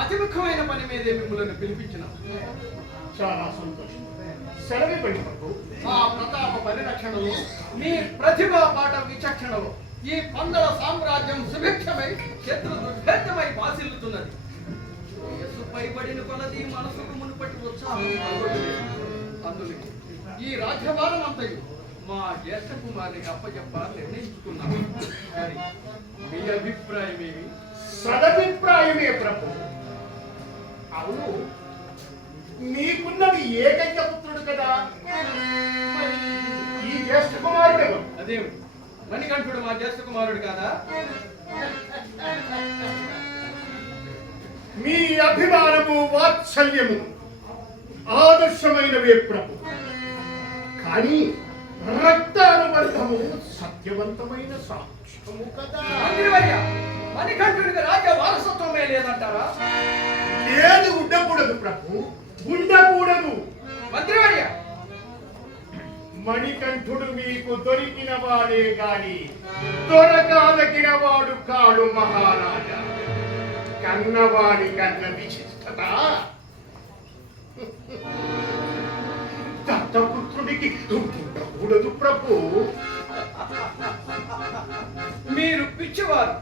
అతి ముఖ్యమైన పని మీదే మిమ్మల్ని పిలిపించిన. చాలా సంతోషం. సెలవు పెట్టు. మా ప్రతాప పరిరక్షణలో మీ ప్రతిభా పాఠ విచక్షణలో ఈ పందల సామ్రాజ్యం సుభిక్షమై శత్రు దుర్భేద్యమై బాసిల్లుతున్నది. వయస్సుపై పడిన కొలది మనసుకు మునుపటి ఉత్సాహం అందుకే ఈ రాజ్యభారం అంతయు మా జ్యేష్ఠ కుమారునికి అప్పచెప్ప నిర్ణయించుకున్నాము. మరి మీ అభిప్రాయం ఏమి? సదభిప్రాయమే ప్రభు. అవును, మీకున్నది ఏకైక పుత్రుడు కదా, మరి ఈ జ్యేష్ఠ కుమారుడు అదేమి మణికంఠుడు మా జ్యేష్ఠ కుమారుడు కాదా? మీ అభిమానము వాత్సల్యము ఆదర్శమైనవే ప్రభు. కానీ రక్తానుబంధము సత్యవంతమైన సాక్ష్యము కదా. మణికంఠుడికి రాజ్య వారసత్వమే లేదంటారా? లేదు, ఉండకూడదు ప్రభు, ఉండకూడదు. మంత్రివర్య, మణికంఠుడు మీకు దొరికిన వాడే గాని దొరకాదగిన వాడు కాడు మహారాజా. కన్నవాడి కన్న విశిష్టత దత్తపుత్రుడికి ఉండకూడదు ప్రభు. మీరు పిచ్చివారు.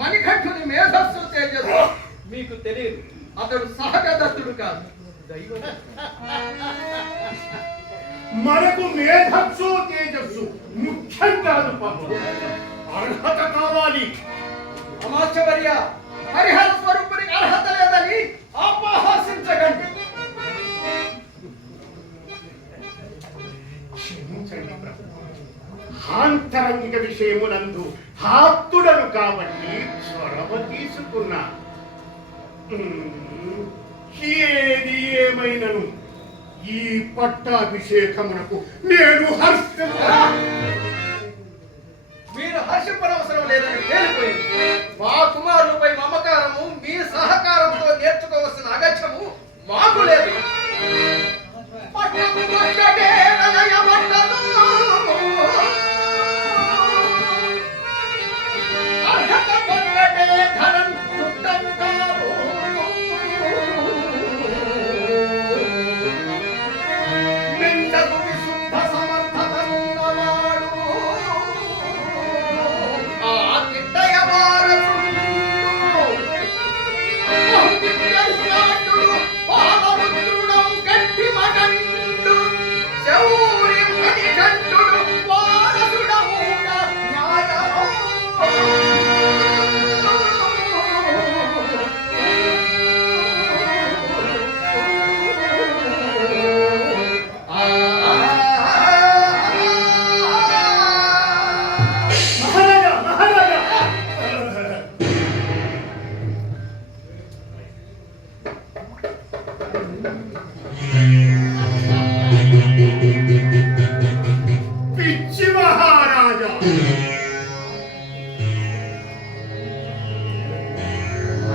మణికంఠుని మేధస్సు తేజస్సు మీకు తెలియదు. అతడు సహజ దత్తుడు కాదు, దైవం. మనకు మేధస్సు తేజస్సు ముఖ్యం కాదు ప్రభు, అర్హత కావాలి. అమాత్యవర్య, హరిహర స్వరూపునికి అర్హత లేదని అపహాసించకండి. క్షమించండి ప్రభు, ఆంతరంగిక విషయమునందు ఆప్తుడను కాబట్టి చొరవ తీసుకున్నా. ఏది ఏమైనను ఈ పట్టాభిషేకమునకు నేను మీరు హర్షపరవసరం లేదని తేలిపోయింది. మా కుమారులపై మమకారము మీ సహకారంతో నేర్చుకోవాల్సిన అగత్యము మాకు లేదు.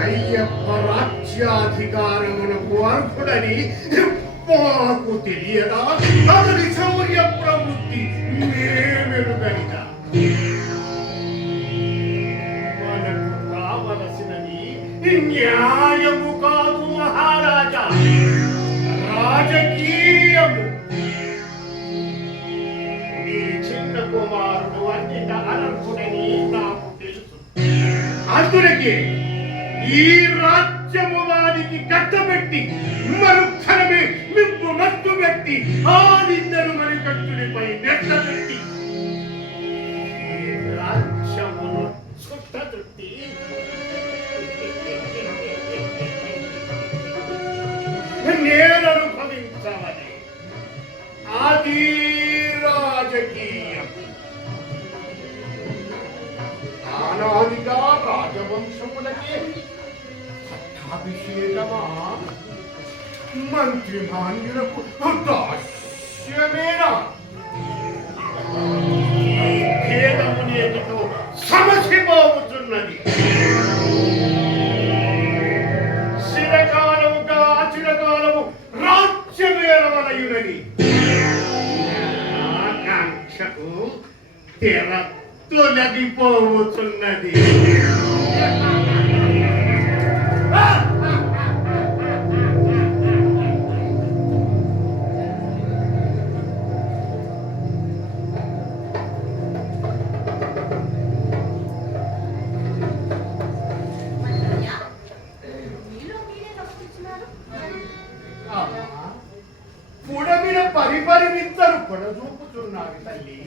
అయ్యప్ప రాజ్యాధికారమునకు అర్హుడని మాకు తెలియదా? అతని శౌర్య ప్రవృత్తి మేమెరుగనిదా? మనకు కావలసినది న్యాయము కాదు మహారాజా, రాజకీయము. నీ చిన్న కుమారుడు అన్నిట అనర్హుడని నాకు తెలుసు. అందుకే ఈ రాజ్యము వారికి కట్టబెట్టి మరుక్షణమే మింపు మత్తు పెట్టి ఆ నిందను మణికంఠుడిపై నెట్టబెట్టి ఈ రాజ్యమును చుట్టదుట్టి నేను అనుభవించాలని అది రాజకీయం. అనాదిగా రాజవంశములకే పట్టాభిషేకమా? మంత్రి మాన్యులకు దాస్యమేనా? భేదము నేటితో సమసిపోతున్నది. చిరకాలముగా చిరకాలము రాజ్యమేరవలయునని ఆకాంక్షకు తెర తొలగిపోతున్నది. పరిపరిమిద్దరు పొడజూపుతున్నారు తల్లి.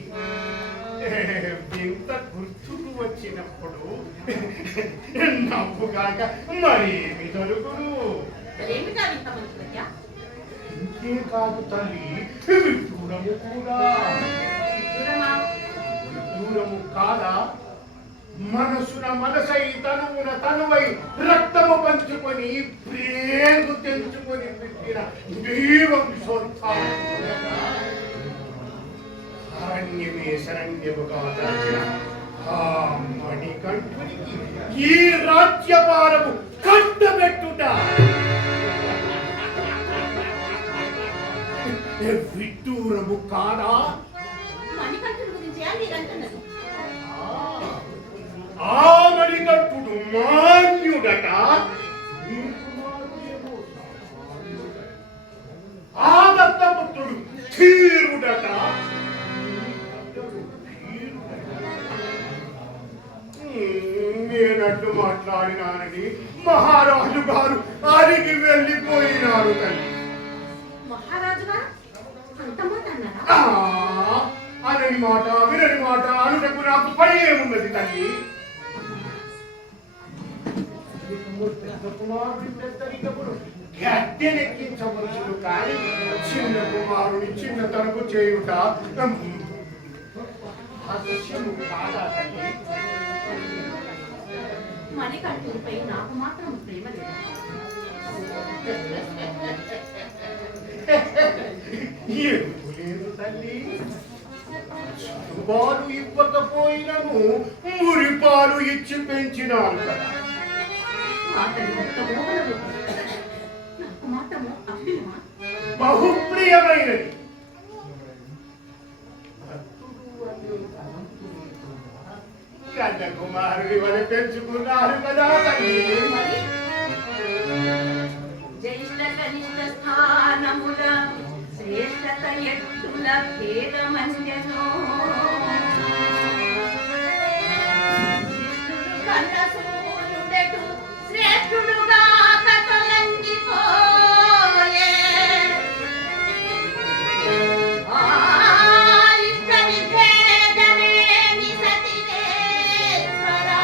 ఇంత గుర్తుకు వచ్చినప్పుడు నవ్వుగాక మరేమి దొరుకును. ఇంకే కాదు తల్లి, విదూరము కూడా. విదూరము కాదా? మనసున మనసై తనువున తనువై రక్తము పంచుకొని ప్రేగు తెంచుకొని పెట్టిన అరణ్యమే శరణ్యముగా దాచిన ఆ మణికంఠునికి ఈ రాజ్యభారము కట్టబెట్టుట విడ్డూరము కాదా? మణికంఠుడి గురించి మీరంటున్నారు. ఆ మణికంఠుడు మాన్యుడట. ఆ దత్తపుత్రుడు ధీరుడట. నేనట్టు మాట్లాడినానని మహారాజు గారు అడిగి వెళ్ళిపోయినారు తల్లి. మహారాజు గారు అనని మాట వినని మాట అనుటకు నాకు పని ఏమున్నది తల్లి? కుమారుడి పెద్దరికమును గద్దెనెక్కించవచ్చును కానీ చిన్న కుమారుని చిన్న తరపు చేయుట హాస్యము కాదా తల్లి? మణికంఠుడిపై నాకు మాత్రం ప్రేమ లేదు. ఎందుకు లేదు తల్లి? పాలు ఇవ్వకపోయినను మురిపాలు ఇచ్చి పెంచినారు కదా. బహుప్రియమైనది. కన్యాకుమారుడి వల్ల పెంచుకున్నారు కదా తల్లి. జ్యేష్ఠ కనిష్ట స్థానముల శ్రేష్టత ఎట్టుల భేదమంజనో శిష్టుడు కన్న సూర్యుడెటు శ్రేష్ఠుడుగా కతలంగిపోయే ఇక్కడి భేదమేమి సతివేశ్వరా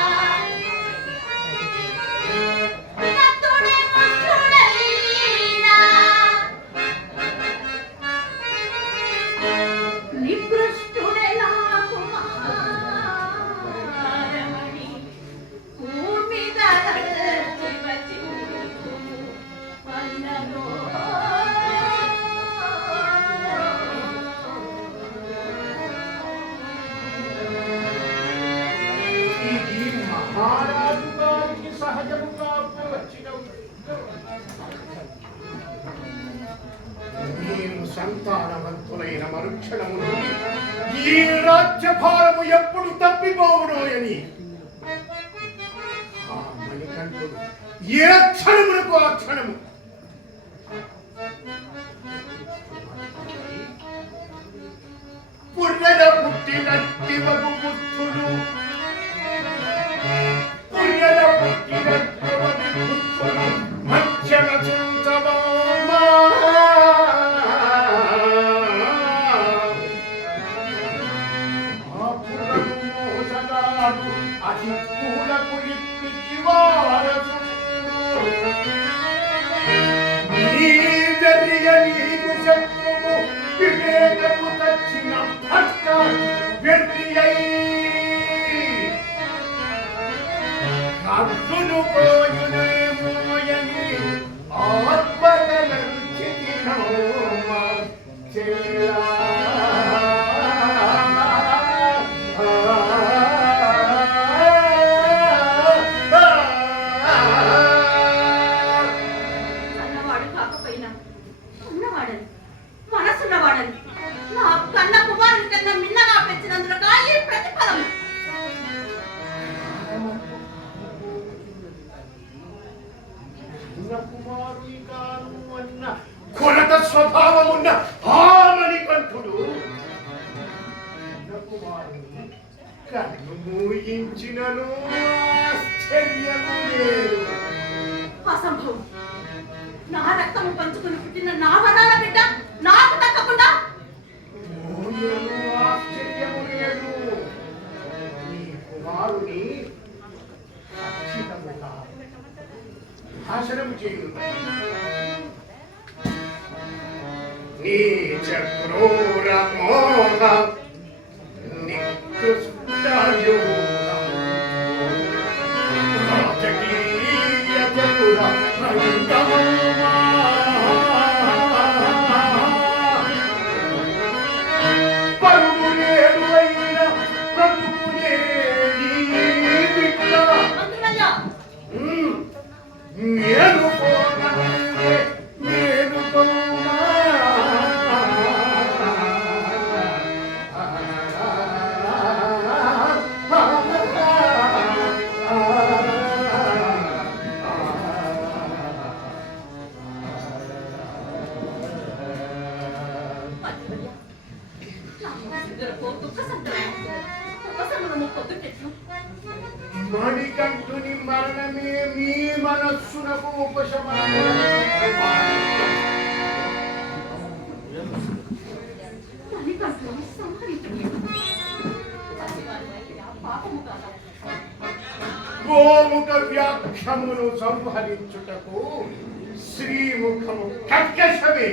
నికృష్టుడెలా కుమారమణి భూమిద జీవచి వన్నరో ఇది మహారాజు గారికి సహజముగా వచ్చిన నేను సంతానవంతులైన మరుక్షణము నుండి ఈ రాజ్యభారము ఎప్పుడు తప్పిపోవునోయని ఆ మణికంఠుడు ఏ క్షణమునకు ఆ క్షణము పుర్రెల పుట్టినట్టి వగు బుద్ధులు పుర్రెల పుట్టినట్టి వగు బుద్ధులు మధ్యన చింతవామా అతి పూలకు ఇప్పటికి వారసు నీ జరిగ నీకు శత్రువు వివేకము తచ్చిన భక్త వ్యక్తి అయి కర్తును పోయునేమోయని ఆత్మగలంచితి నోమ చెల్లా కుమారుని కాను అన్న కొలత స్వభావమున్న ఆ మణికంఠుడు కుమారుని కన్ను మూయించినను ఆశ్చర్యము లేదు. అసంభవం. నా రక్తము పంచుకుని పుట్టిన నా వరాల బిడ్డ నాకు దక్కకుండా చేయుట నీచ క్రూర మోహ నికృష్ట రాజకీయ చతుర పరుగులేరువైన బ్రతుకులేని విట్ల మంత్రులయ్యా, నేను పోనంటే నేను పోనా మంత్రులయ్యా, నా మనసులో దుఃఖ సంతానం ఉపశమనము పొందుటెట్లు? మణికంఠుని మరణమే మీ మనస్సునకు ఉపశమనము. మణికంఠుని సంహరించుటకు పసివారివైన పాపము కాదా? గోముఖ వ్యాఖ్యమును సంహరించుటకు శ్రీముఖము కర్కశమే.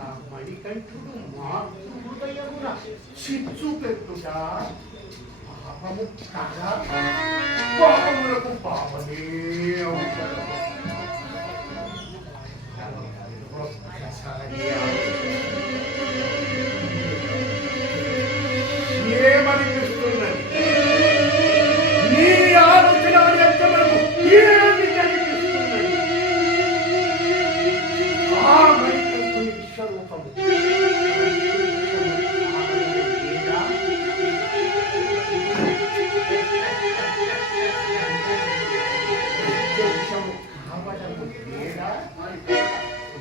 ఆ మణికంఠుడు మాతృ హృదయమున చిచ్చు పెట్టుట పాపము కాదా? పాపములకు పాపమే ఔషధము. ఒక్కసారి ఏమనిపిస్తున్నది? నీ ఆలోచన వ్యక్తములకు ఏమి కనిపిస్తున్నది? ఆ మణికంఠుని విశ్వరూపము కావడము లేదా?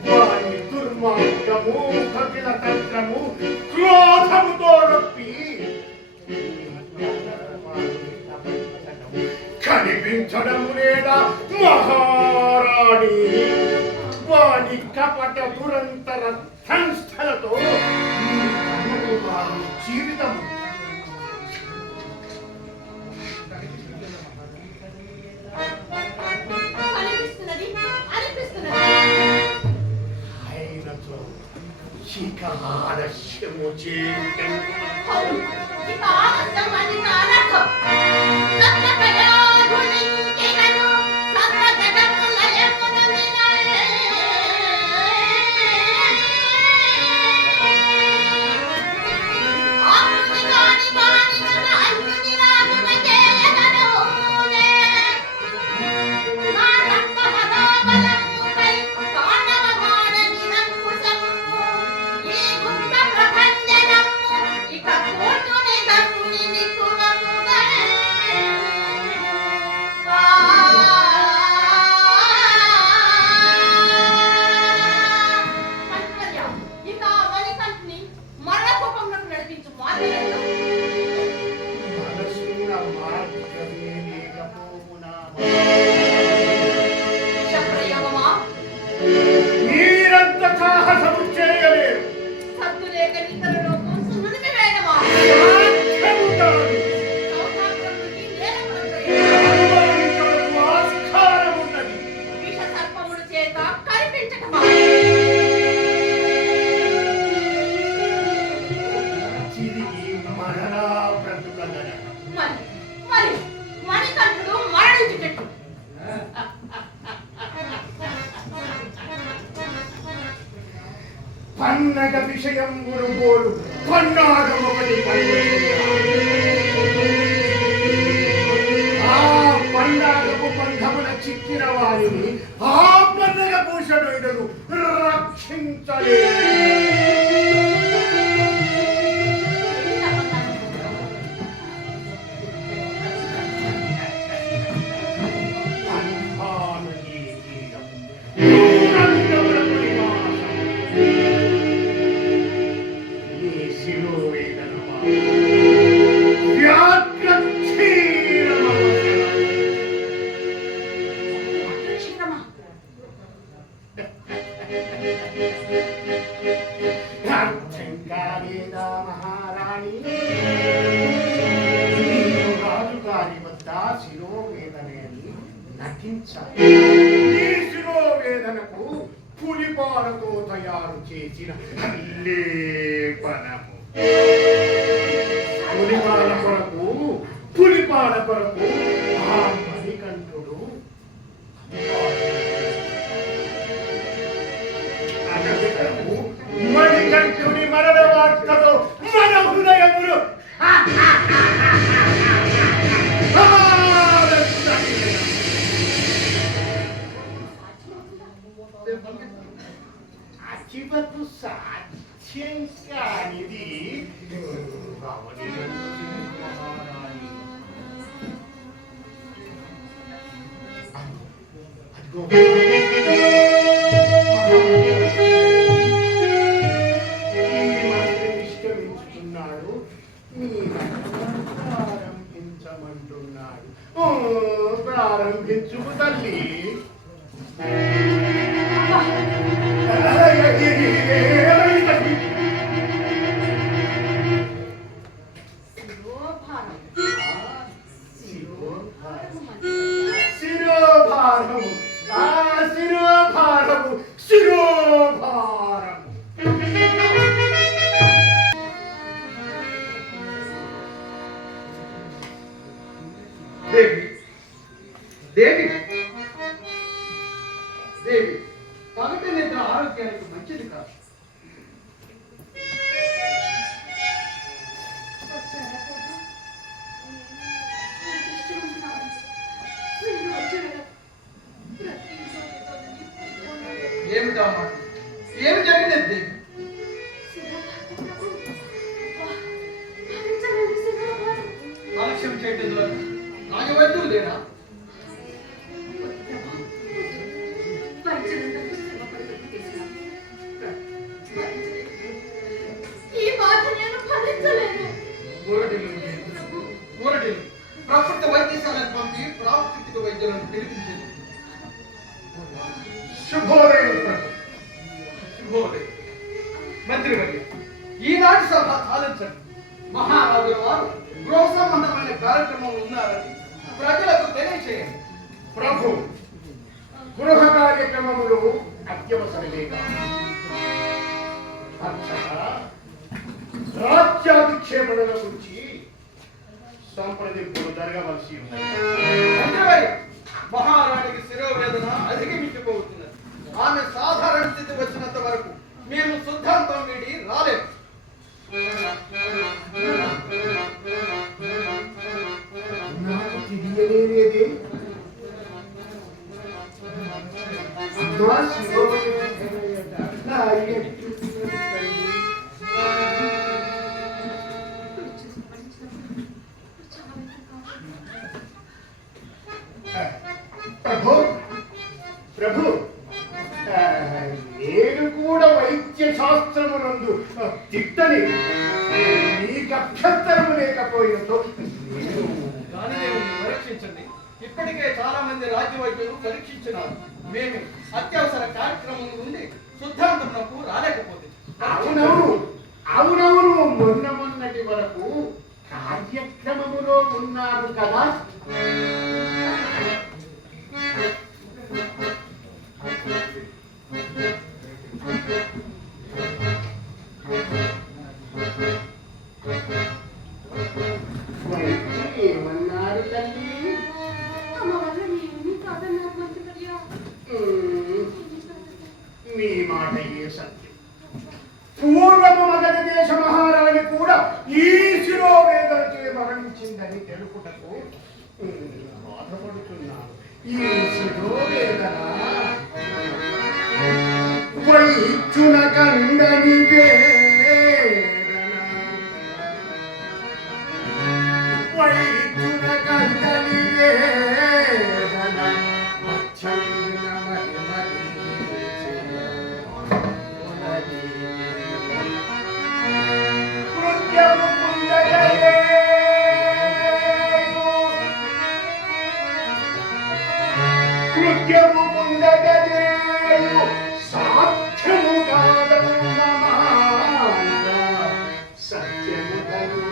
వారి దుర్మార్గము కపిల తంత్రము క్రోధముతో రొప్పి కనిపించడము లేదా? మహారాణి వారి కపట దురంతర సంస్థలతో వారి జీవితము అనిపిస్తున్నది, అనిపిస్తున్నది. ఆయనతో ఇక ఆలస్యము చేయటం అవును, ఇక ఆలస్యం అధిక అనర్థం. సత్యప్రయోగులింకినను సర్వజగములయమున వినయే. ఆకృతి కాని వానినున్న అన్యుని రాజున చేయగలవునే. నా రక్తమదాబలముపై తాండవమాడ నిరంకుశము. ఈ గుప్త ప్రభంజనము ఇక కూర్చుని తప్పుని నికులమునే. మంత్రవర్య, ఇక మణికంఠుని మరణకోపంలోకి నడిపించు మార్గం మనసున మార్గమే లేకపోవునా? విషప్రయోగమా? మీరంత సాహసము చేయలేరు. సత్తు లేక నిద్రలోకి సున్నునికి వేయడమా? సాధ్యము కాదు. సౌభాగ్యం నుండి నేలకు ప్రయోగం. అనుమానించుటకు ఆస్కారమున్నది. విష సర్పముల చేత కనిపించటమా? తిరిగి మరలా బ్రతుకగల మరి మరి మణికంఠుడు మరణించుటట్టు. పన్నగ విషయం గురుగోలు పన్నాగమొకటి ఆ పన్నాగపు బంధమున చిక్కిన వారిని ఆ పన్నగ భూషణుడు రక్షించలేదు. పంథానయీ తీరం, దూరంగములకు నివాసం. ఈ శిరోవేదనమా వ్యాఘ్ర క్షీరమవసరం. క్షీరమా? నటించాలి. ఈ శిరోవేదనకు పులిపాలతో తయారు చేసిన లేపనము. పులిపాల కొరకు ఆ మణికంఠుడు మణికంఠుడి మరణ వార్తతో మన హృదయములు అచివతు సాధ్యం కానిది నిష్క్రమించుతున్నాడు, ప్రారంభించమంటున్నాడు. ప్రారంభించు తల్లి. శిరోభారము, ఆ శిరోభారము, శిరోభారము. దేవి దేవి దేవి పగటి నిద్ర ఆరోగ్యానికి మంచిది కాదు. ఏమిటా మాట? ఏమి జరిగినది దేవి? ఆలస్యం చేయటంలో నాగవైద్యులు లేరా? ప్రకృతి వైద్యశాలకు పంపి ప్రాకృతిక వైద్యులను పిలిపించింది. శుభోదయం. శుభోదయం. మంత్రివర్య, ఈనాటి సభ ఆలోచన మహారాజుల వారు గృహ సంబంధమైన కార్యక్రమం ఉన్నారని ప్రజలకు తెలియచేయండి. ప్రభు, గృహ కార్యక్రమములు అత్యవసరమే కాదు. రాజ్యాధిక్షేపణల గురించి సంప్రదింపులు జరగవలసి ఉన్నది. మంత్రివర్య, మహారాణికి శిరోవేదన అధిగమించిపోతున్నది. ఆమె సాధారణ స్థితి వచ్చినంత వరకు మేము శుద్ధాంతం వీడి రాలేము. నాకు తెలియలేదే. ప్రభు ప్రభు, నేను కూడా వైద్య శాస్త్రమునందు తిట్టని నీకు అభ్యంతరము లేకపోయినతో కానీ దేవుని పరీక్షించండి. ఇప్పటికే చాలా మంది రాజ్య వైద్యులు పరీక్షించినారు. మేము అత్యవసర కార్యక్రమం నుండి శుద్ధాంతమునకు రాలేకపోతే. అవునవును అవునవును మొన్నటి వరకు కార్యక్రమములో ఉన్నారు కదా. ఏమన్నారు తల్లి? మీ మాట ఏ సత్యం. పూర్వము మగధ దేశ మహారాణి కూడా ఈ శిరోవేదనచే మరణించిందని తెలుపుటకు బాధపడుతున్నాను. ఈ శిరోవేదన వైద్యున కందని వైద్యున కందని వేదన కృత్యము పొందగలేను సాధ్యము కాదమ్మా సత్యము కను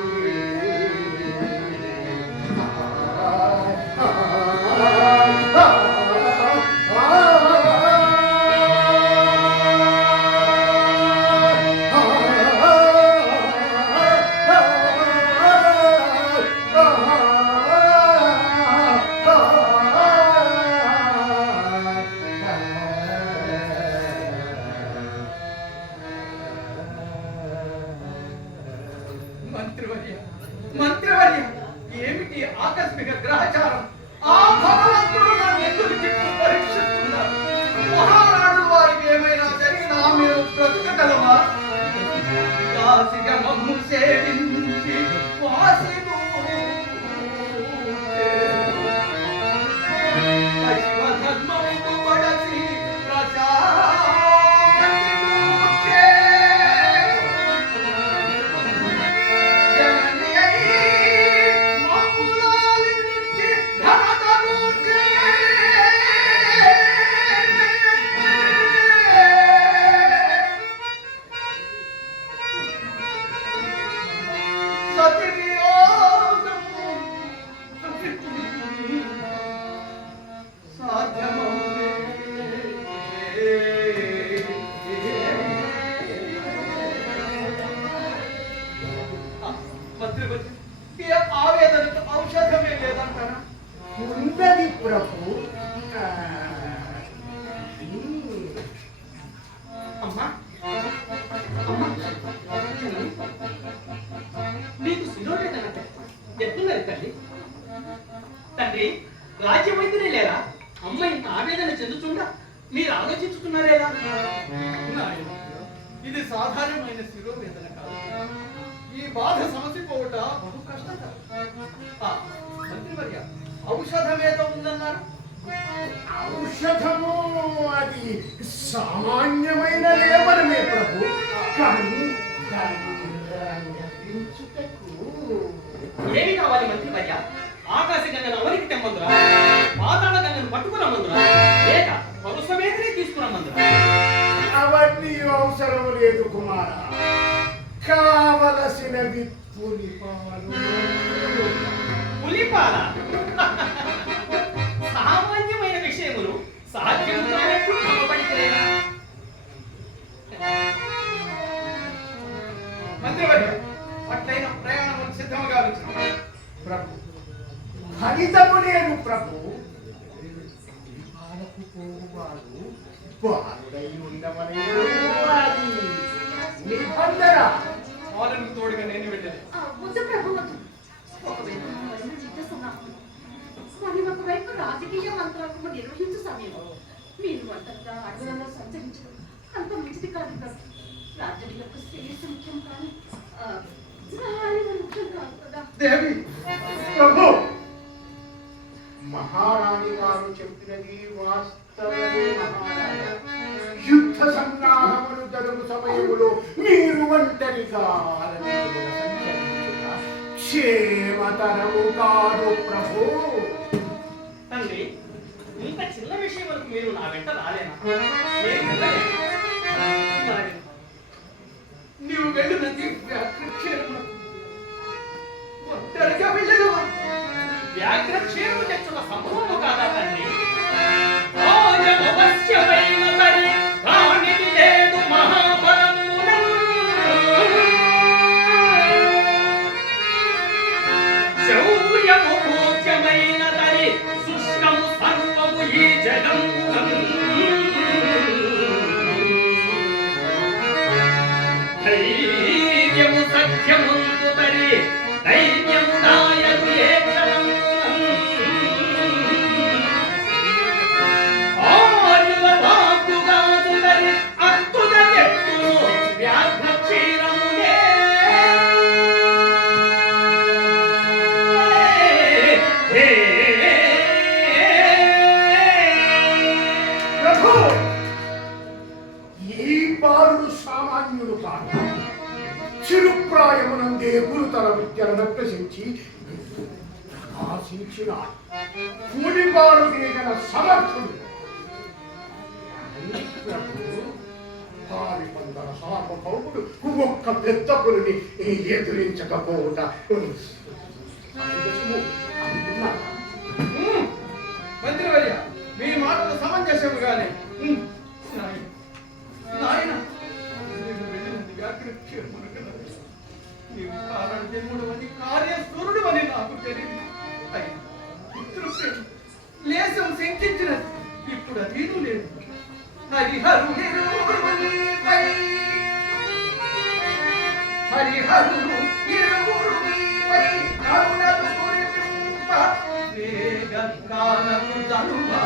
సేవించి వాసిను శివధర్మము పడసి ఆవేదనకు ఔషధమే లేదంటారా? ఉన్నది ప్రభు. అమ్మా అమ్మా నీకు శిరోవేదన ఎత్తున్నది తల్లి. తండ్రి రాజ్యమైతేనే లేదా అమ్మాయి ఆవేదన చెందుతుందా మీరు ఆలోచించుతున్నారేలా? నాయన, ఇది సాధారణమైన శిరోవేదన కాదు. ఈ బాధ సమసిపోవట బహు కష్టతరం. మంత్రివర్య, ఔషధమేదో ఉందన్నారు. ఔషధము అది సామాన్యమైన లేవనమే ప్రభు. కానీ దాన్ని నియంత్రించుటకు ఏమి కావాలి మంత్రివర్య? ఆకాశ గంగను అవరికి తెమ్మందురా, పాతాళ గంగను పట్టుకురమ్మందురా, లేక పరుసమేతనే తీసుకురమ్మందురా? అవన్నీ అవసరం లేదు కుమార. కావలసినవి పులిపాలు. పులిపాల సామాన్యమైన విషయములు సాధ్యముగానే నమ్మబడితేనేనా? మంత్రివర్య, అట్లయిన ప్రయాణం సిద్ధముగా ఉంచు. ప్రభు ఫలితము లేదు ప్రభు. పులిపాలకు పోవాడు బాలుడై ఉండవలేదు. అది నిబంధన. వాళ్ళను తోడుగా నేను వెళ్ళాను. వద్దు ప్రభు వద్దు. ఒకవైపు నా వలన యుద్ధ సమాప్తం, మరి ఒకవైపు రాజకీయ మంత్రాలను నిర్వహించు సమయం. మీరు ఒంటరిగా అడవులలో సంచరించడం అంత మంచిది కాదు ప్రభు. రాజ్యం యొక్క శ్రేయస్సు ముఖ్యం కానీ న్యాయం ముఖ్యం కాదు కదా. దేవి, ప్రభు మహారాణి గారు చెప్పినది వాస్తవమే. మహారాజా, యుద్ధ సంగ్రామములు జరుగు సమయములో మీరు ఒంటరిగా అరణ్యమున సంచరించుట క్షేమతరము కాదు ప్రభు. తండ్రి ఇంత చిన్న విషయం వరకు మీరు నా వెంట రాలేనా? నేను వెళ్ళలేను. నాయనా, నీవు వెళ్ళునది వ్యాఘ్రక్షేమము. ఒంటరిగా వెళ్ళదవా? వ్యాఘ్రక్షేమము తెచ్చున్న సంభవము కాదా తండ్రి? రాజమవశ్యమైన తరి కానిది లేదు మహాబలమునన్. శౌర్యము పూజ్యమైన తరి శుష్కము సర్వము ఈ జగమునం. ధైర్యము సత్యముందు తరి దైన్యము నాయకు ఏ క్షణమునం. ఆయుల వాక్కుగాదు తరి అద్భుత ఎత్తును వ్యాఘ్రక్షీరమునే. ప్రభు ఈ బాలుడు సామాన్యుడు కాదు. చిరుప్రాయమునందే గురుతర విద్యను అభ్యసించి ప్రకాశించిన పులిపాలు గల సమర్థుడు. భారీ పందల సార్వభౌముడు ఒక్క పెద్ద పులిని ఎదురించకపోవుట సమంజసము అనుకున్నారా? మంత్రివర్య, మీ మాటలు సమంజసముగానే. నాయన, నాయన, నేను వెళ్ళినది వ్యాఘ్రక్షేమము కదా. నీవు కారణ జన్ముడు అని కార్యసూరుడు అని నాకు తెలియదు. అయినా పితృప్రేమ లేశం శంకించినది. ఇప్పుడు అదీను లేదు. హరిహరుడు ఇరువురు నీపై కరుణలు కురిపింప వేగకాలము జరువా.